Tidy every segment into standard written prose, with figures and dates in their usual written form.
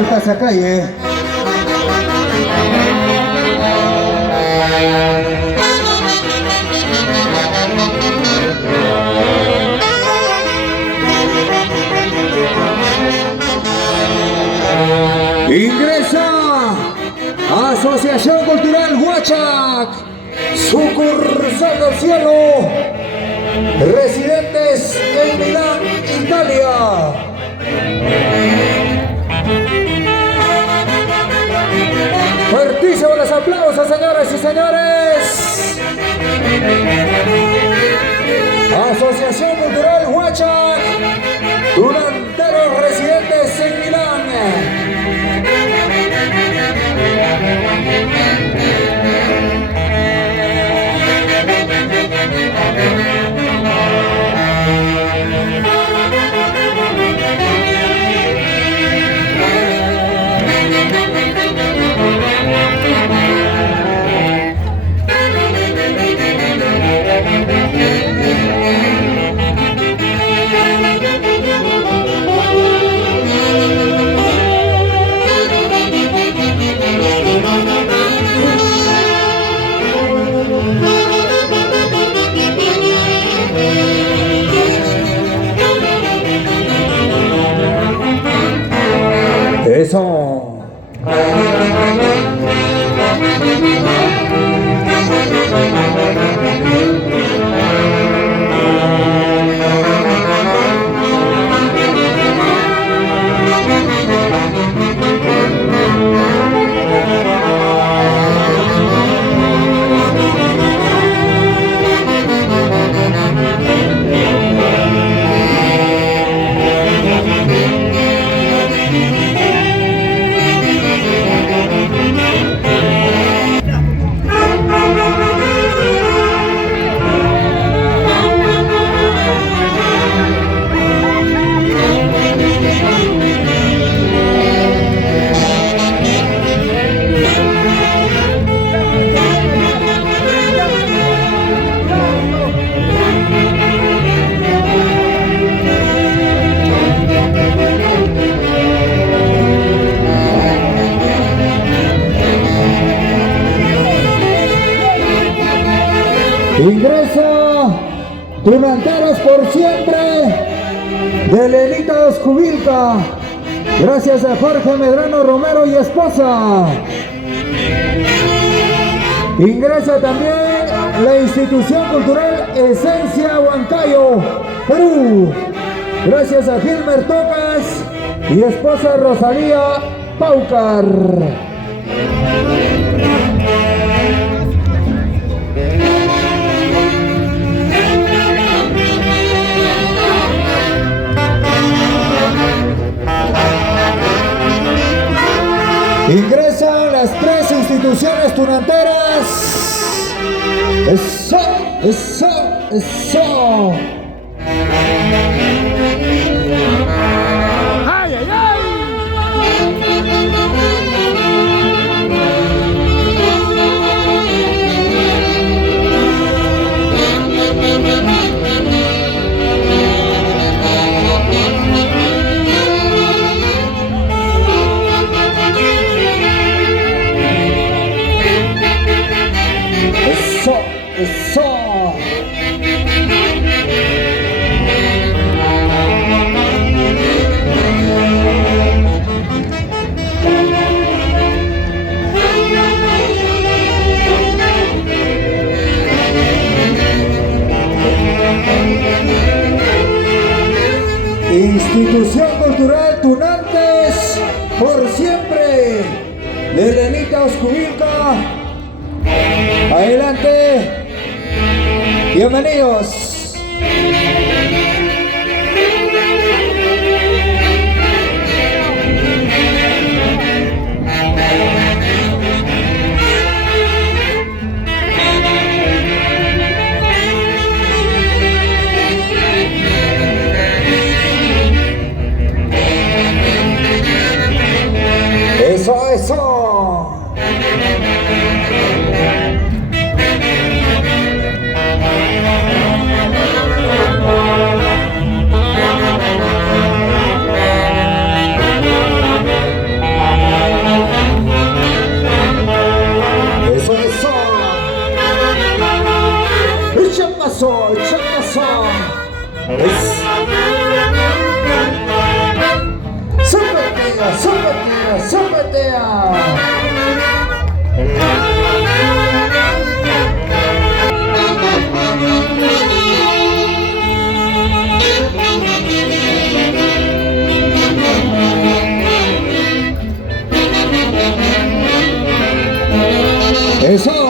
el pasacalle. Ingresa Asociación Cultural Huachac, sucursal del cielo, residentes en Milán, Italia. Fuertísimos los aplausos, señoras y señores. Asociación Cultural Huachac, tunanteros residentes en Milán. Eso. Ingresa Tunanteros por siempre de Lenita Oscubilca, gracias a Jorge Medrano Romero y esposa. Ingresa también la institución cultural Esencia Huancayo, Perú, gracias a Gilmer Tocas y esposa Rosalía Paucar. Ingresan las tres instituciones tunanteras. Eso, eso, eso. ¡Ay, ay, ay! Eso, eso. Institución Cultural Tunantes por siempre de Lenita Oscubilca. Adelante, bienvenidos. Eso, eso. Súbetea, súbetea, súbetea. Eso.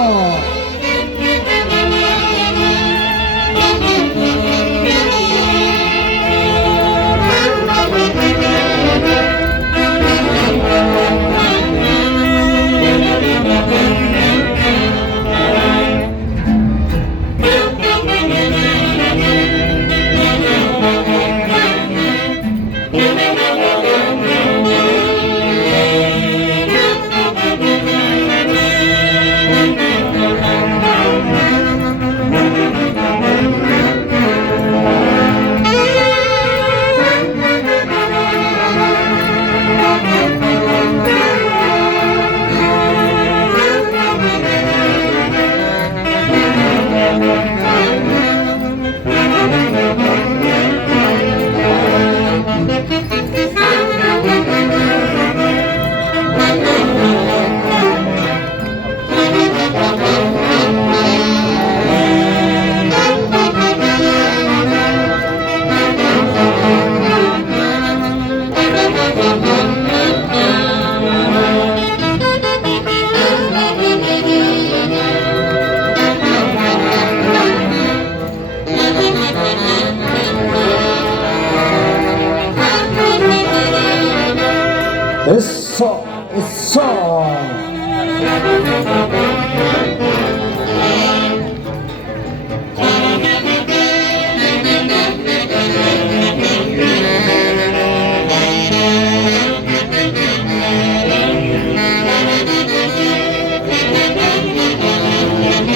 Eso, eso.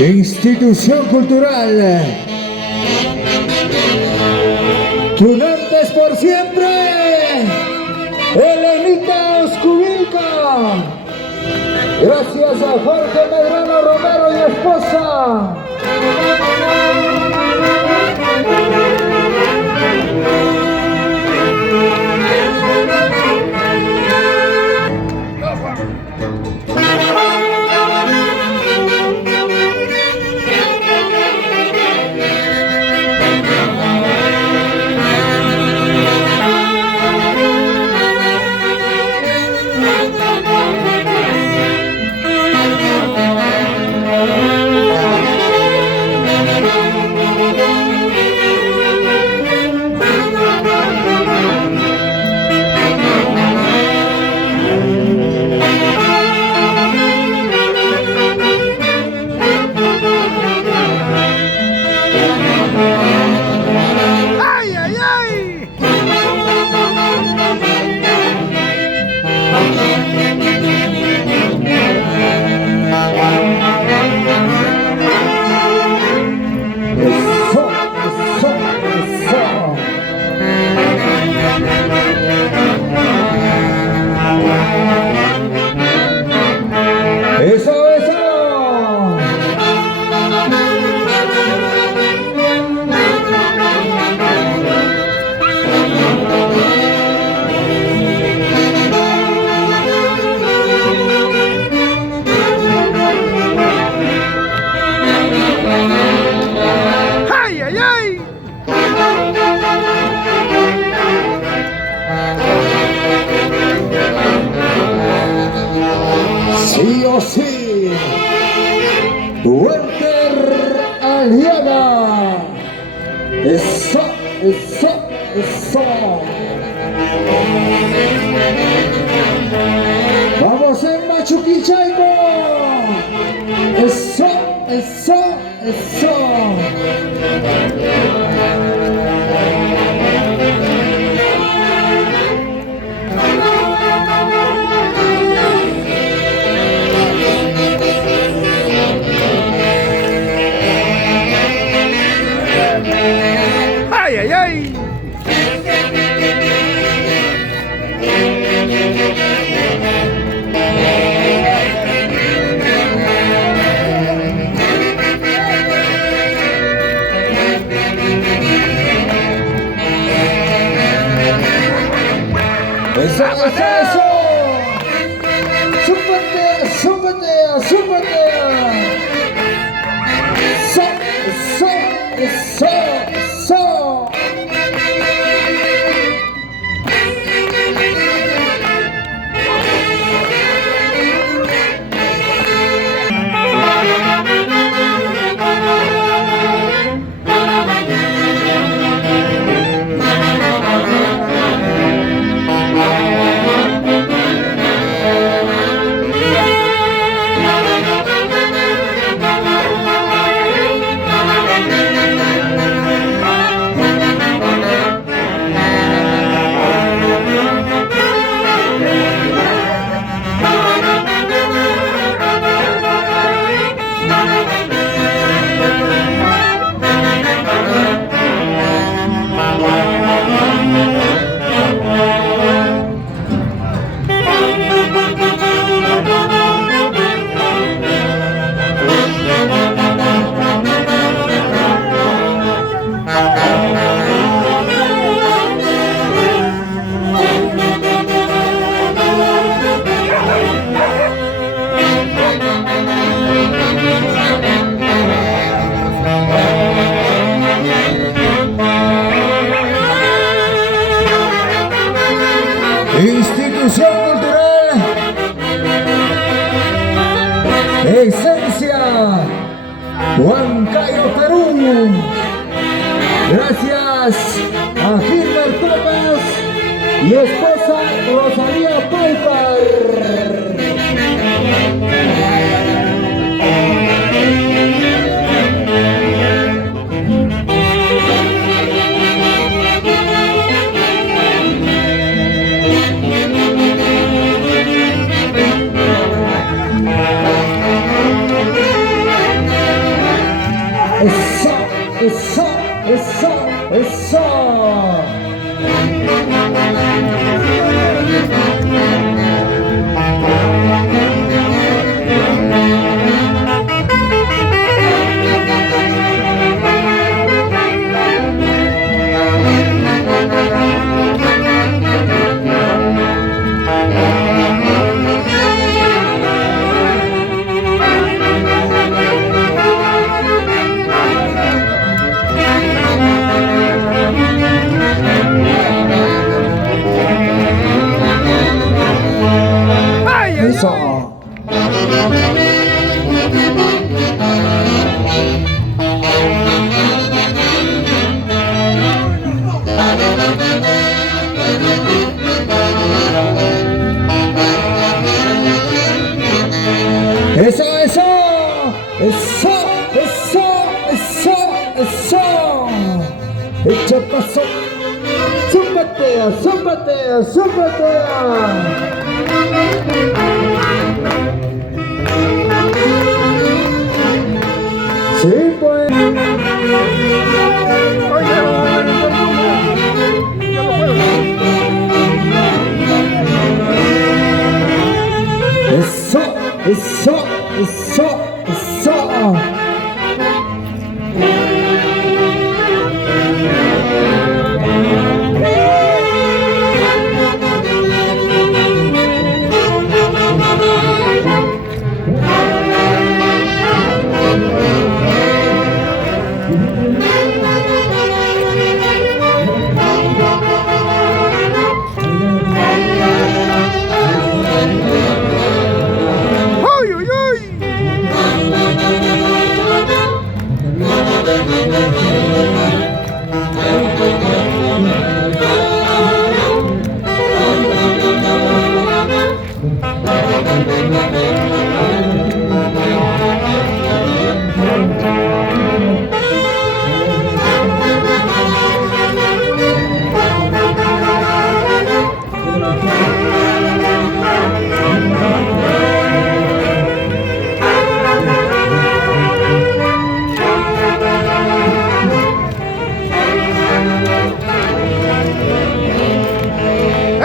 Institución Cultural Tunantes por siempre. Elenita Oscubilca. Gracias a Jorge Medrano Romero y esposa. Sí o sí, Walter Aliaga. Eso, eso, eso. Vamos en Machuquichaico. Eso, eso, eso. ¡Ay, ay, ay! súmatea. Eso, eso, eso, eso. Institución Cultural Esencia Huancayo, Perú. Gracias a Gilbert Thomas y esposa Rosalía Piper. Eso, eso, eso, eso. Eso. Eso, eso, eso, eso, eso, eso. Echa paso. Zumbatea, zumbatea, zumbatea. Sí, pues. Eso, eso, eso, eso.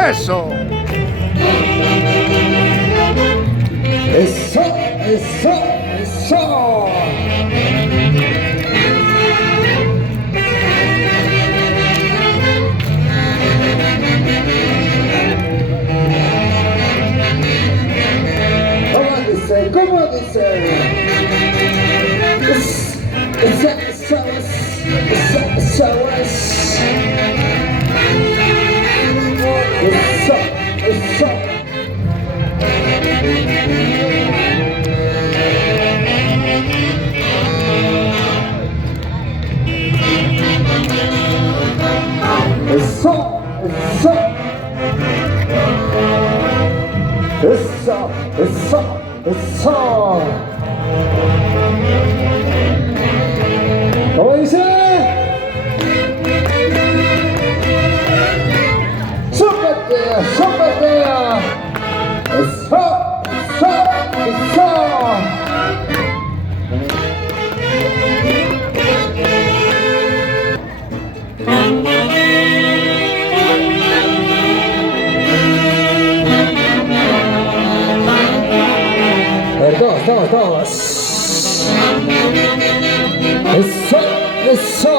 Eso. Eso, eso, eso. ¿Cómo dice? ¿Cómo dice? ¿Cómo dice? ¡Súbete! ¡Súbete! ¡Eso! ¡Eso! ¡Eso! Todos. Eso, eso.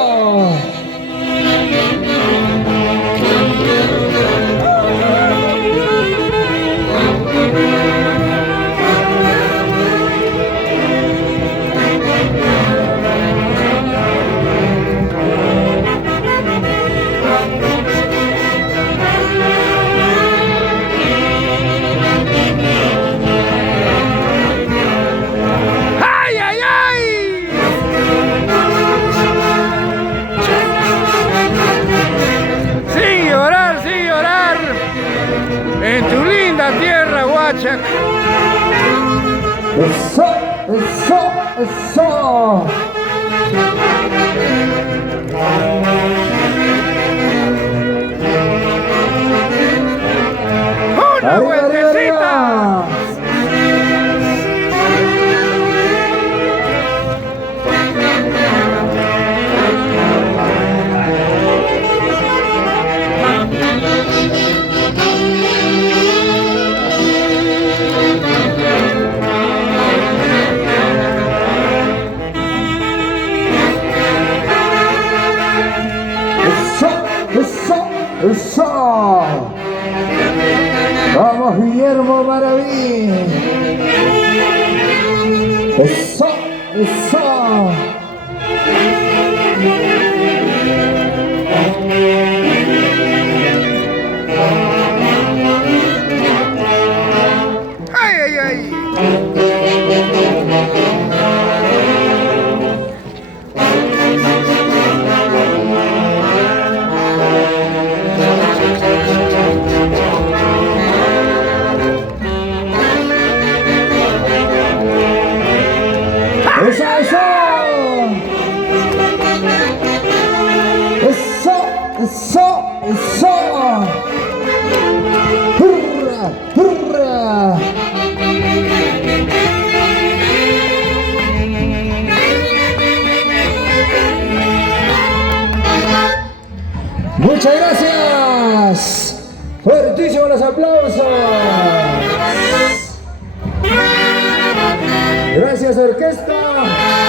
Tierra, Huachac. Eso, eso, eso. ¡Una vueltecita! ¡Eso! ¡Vamos, Guillermo Maraví! ¡Eso! ¡Eso! ¡Ay, ay, ay! ¡Eso, eso! ¡Eso, eso, eso! ¡Hurra, hurra! ¡Muchas gracias! ¡Fuertísimos los aplausos! Gracias, orquesta.